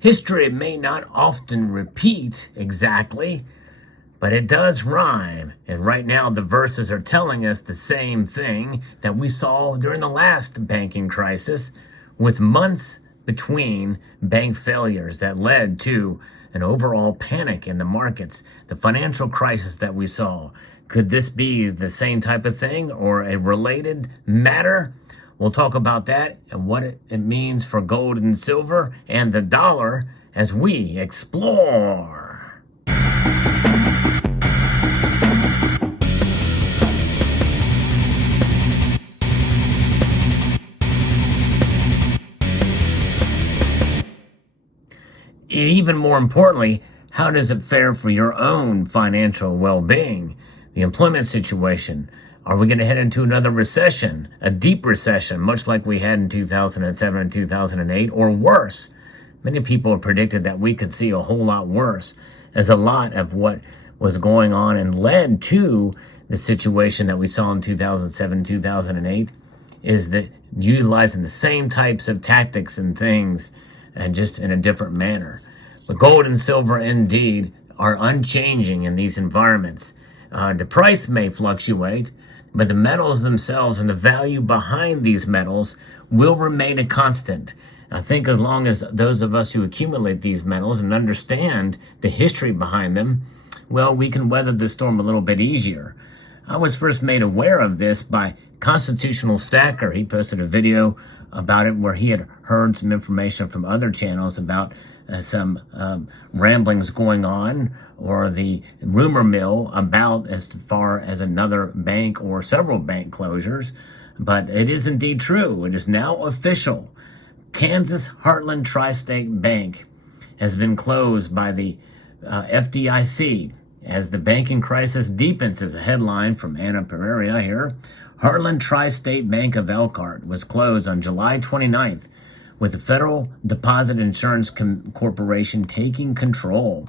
History may not often repeat exactly, but it does rhyme. And right now, the verses are telling us the same thing that we saw during the last banking crisis, with months between bank failures that led to an overall panic in the markets, the financial crisis that we saw. Could this be the same type of thing or a related matter? We'll talk about that and what it means for gold and silver and the dollar as we explore. Even more importantly, how does it fare for your own financial well-being? The employment situation. Are we going to head into another recession, a deep recession, much like we had in 2007 and 2008, or worse? Many people have predicted that we could see a whole lot worse, as a lot of what was going on and led to the situation that we saw in 2007, 2008, is that utilizing the same types of tactics and things, and just in a different manner. But gold and silver indeed are unchanging in these environments. The price may fluctuate, but the metals themselves and the value behind these metals will remain a constant. I think as long as those of us who accumulate these metals and understand the history behind them, well, we can weather the storm a little bit easier. I was first made aware of this by Constitutional Stacker. He posted a video about it where he had heard some information from other channels about some ramblings going on, or the rumor mill about as far as another bank or several bank closures. But it is indeed true. It is now official. Kansas Heartland Tri-State Bank has been closed by the FDIC as the banking crisis deepens, is a headline from Anna Pereira here. Heartland Tri-State Bank of Elkhart was closed on July 29th, with the Federal Deposit Insurance Corporation taking control.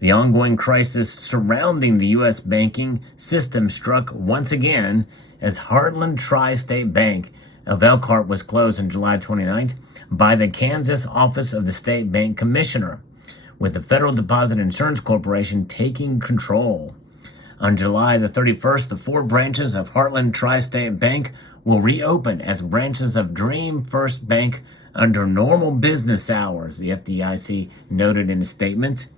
The ongoing crisis surrounding the U.S. banking system struck once again as Heartland Tri-State Bank of Elkhart was closed on July 29th by the Kansas Office of the State Bank Commissioner, with the Federal Deposit Insurance Corporation taking control. On July the 31st, the 4 branches of Heartland Tri-State Bank will reopen as branches of Dream First Bank under normal business hours, the FDIC noted in a statement.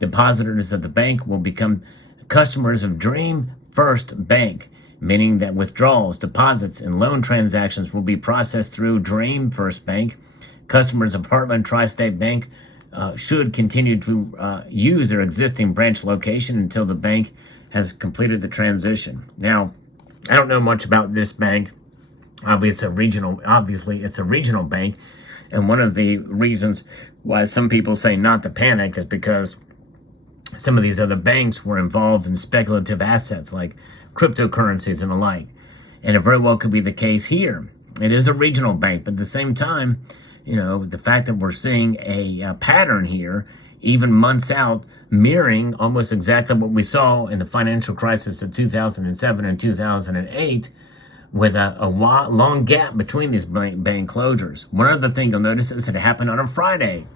Depositors of the bank will become customers of Dream First Bank, meaning that withdrawals, deposits, and loan transactions will be processed through Dream First Bank. Customers of Heartland Tri-State Bank should continue to use their existing branch location until the bank has completed the transition. Now, I don't know much about this bank. Obviously, it's a regional bank, and one of the reasons why some people say not to panic is because some of these other banks were involved in speculative assets like cryptocurrencies and the like, and it very well could be the case here. It is a regional bank, but at the same time, the fact that we're seeing a pattern here, even months out, mirroring almost exactly what we saw in the financial crisis of 2007 and 2008, with a long gap between these bank closures. One other thing you'll notice is that it happened on a Friday.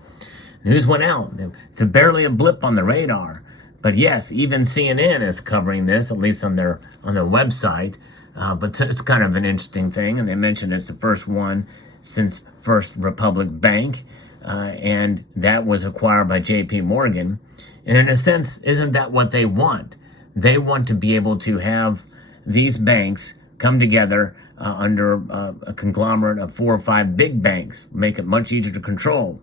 News went out. It's barely a blip on the radar. But yes, even CNN is covering this, at least on their website. But it's kind of an interesting thing, and they mentioned it's the first one since First Republic Bank, and that was acquired by J.P. Morgan. And in a sense, isn't that what they want? They want to be able to have these banks come together under a conglomerate of 4 or 5 big banks, make it much easier to control.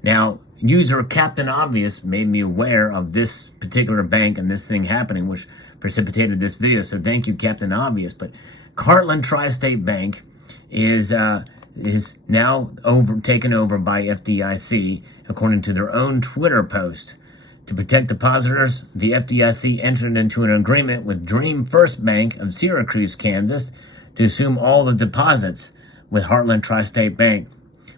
Now, user Captain Obvious made me aware of this particular bank and this thing happening, which precipitated this video. So thank you, Captain Obvious. But Heartland Tri-State Bank is now taken over by FDIC, according to their own Twitter post. To protect depositors, the FDIC entered into an agreement with Dream First Bank of Syracuse, Kansas, to assume all the deposits with Heartland Tri-State Bank.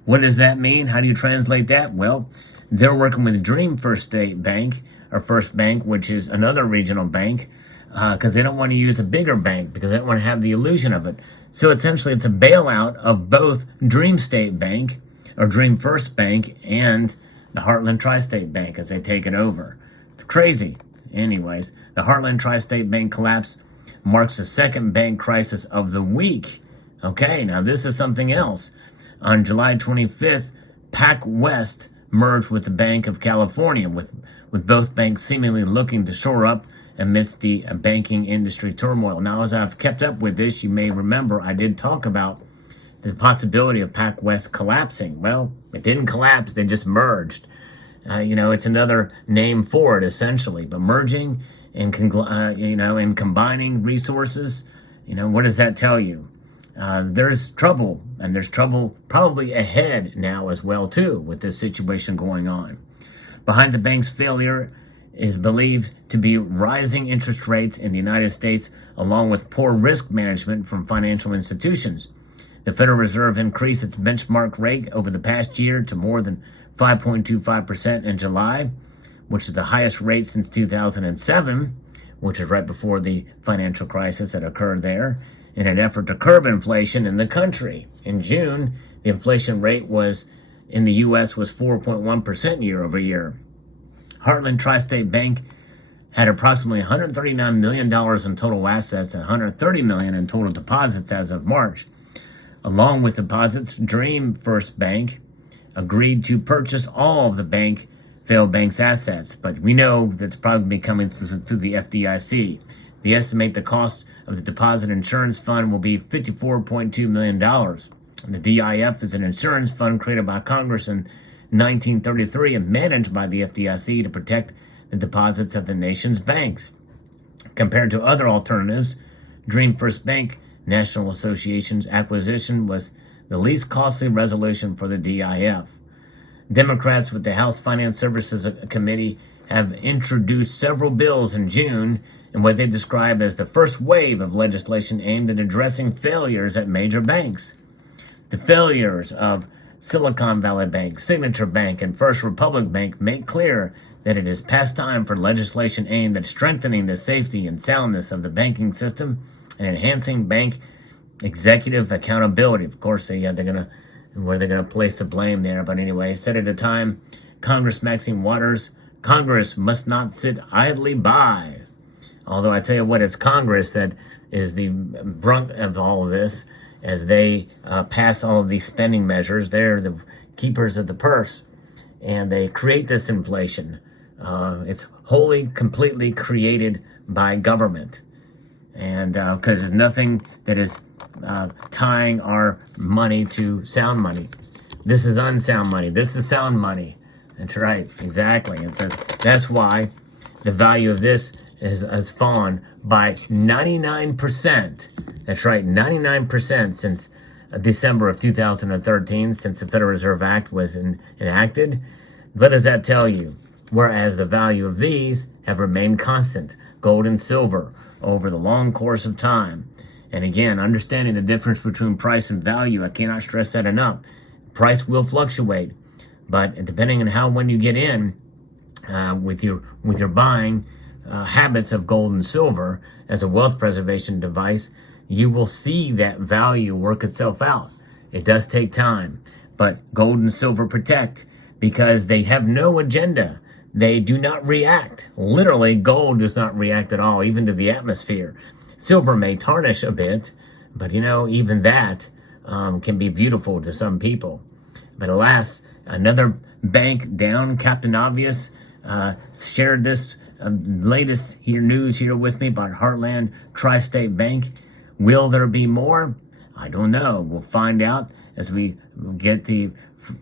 What does that mean? How do you translate that? Well, they're working with Dream First State Bank, or First Bank, which is another regional bank, because they don't want to use a bigger bank, because they don't want to have the illusion of it. So essentially, it's a bailout of both Dream State Bank, or Dream First Bank, and the Heartland Tri-State Bank as they take it over. It's crazy. Anyways, the Heartland Tri-State Bank collapse marks the second bank crisis of the week. Okay, now this is something else. On July 25th, PacWest merged with the Bank of California, with both banks seemingly looking to shore up amidst the banking industry turmoil. Now, as I've kept up with this, you may remember I did talk about the possibility of PacWest collapsing. Well, it didn't collapse, they just merged. It's another name for it, essentially. But merging and, and combining resources, what does that tell you? There's trouble, and there's trouble probably ahead now as well, too, with this situation going on. Behind the bank's failure is believed to be rising interest rates in the United States, along with poor risk management from financial institutions. The Federal Reserve increased its benchmark rate over the past year to more than 5.25% in July, which is the highest rate since 2007, which is right before the financial crisis that occurred there, in an effort to curb inflation in the country. In June, the inflation rate in the U.S. was 4.1% year over year. Heartland Tri-State Bank had approximately $139 million in total assets and $130 million in total deposits as of March. Along with deposits, Dream First Bank agreed to purchase all of the failed bank's assets, but we know that's probably coming through the FDIC. They estimate the cost of the deposit insurance fund will be $54.2 million. The DIF is an insurance fund created by Congress in 1933 and managed by the FDIC to protect the deposits of the nation's banks. Compared to other alternatives, Dream First Bank National Association's acquisition was the least costly resolution for the DIF. Democrats with the House Finance Services Committee have introduced several bills in June in what they describe as the first wave of legislation aimed at addressing failures at major banks. The failures of Silicon Valley Bank, Signature Bank, and First Republic Bank make clear that it is past time for legislation aimed at strengthening the safety and soundness of the banking system and enhancing bank executive accountability. Of course, they're gonna place the blame there. But anyway, said at a time, Congress Maxine Waters, Congress must not sit idly by. Although I tell you what, it's Congress that is the brunt of all of this as they pass all of these spending measures. They're the keepers of the purse, and they create this inflation. It's wholly, completely created by government. And because there's nothing that is tying our money to sound money. This is unsound money. This is sound money. That's right, exactly. And so that's why the value of this has fallen by 99%. That's right, 99% since December of 2013, since the Federal Reserve Act was enacted. What does that tell you? Whereas the value of these have remained constant, gold and silver, over the long course of time. And again, understanding the difference between price and value, I cannot stress that enough. Price will fluctuate, but depending on when you get in with your buying habits of gold and silver as a wealth preservation device, you will see that value work itself out. It does take time, but gold and silver protect because they have no agenda. They do not react. Literally, gold does not react at all, even to the atmosphere. Silver may tarnish a bit, but even that can be beautiful to some people. But alas, another bank down. Captain Obvious shared this latest news here with me about Heartland Tri-State Bank. Will there be more? I don't know. We'll find out as we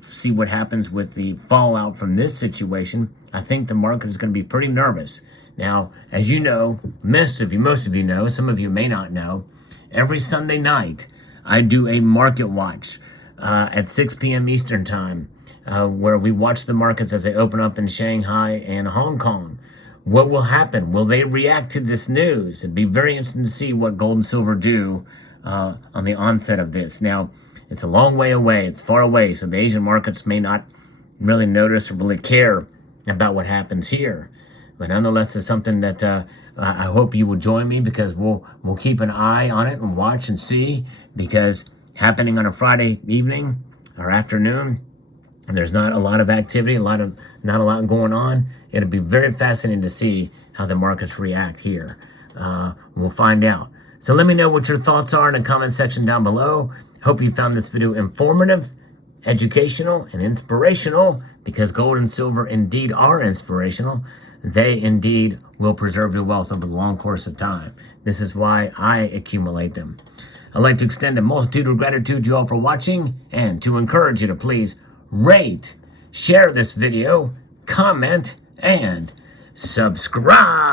see what happens with the fallout from this situation. I think the market is going to be pretty nervous. Now, as you know, most of you know, some of you may not know, every Sunday night I do a market watch at 6 p.m. Eastern Time, where we watch the markets as they open up in Shanghai and Hong Kong. What will happen? Will they react to this news? It'd be very interesting to see what gold and silver do on the onset of this. Now, it's a long way away. It's far away, so the Asian markets may not really notice or really care about what happens here. But nonetheless, it's something that I hope you will join me, because we'll keep an eye on it and watch and see, because happening on a Friday evening or afternoon, There's not a lot of activity, not a lot going on. It'll be very fascinating to see how the markets react here. We'll find out. So let me know what your thoughts are in the comment section down below. Hope you found this video informative, educational, and inspirational, because gold and silver indeed are inspirational. They indeed will preserve your wealth over the long course of time. This is why I accumulate them. I'd like to extend a multitude of gratitude to you all for watching, and to encourage you to please rate, share this video, comment, and subscribe.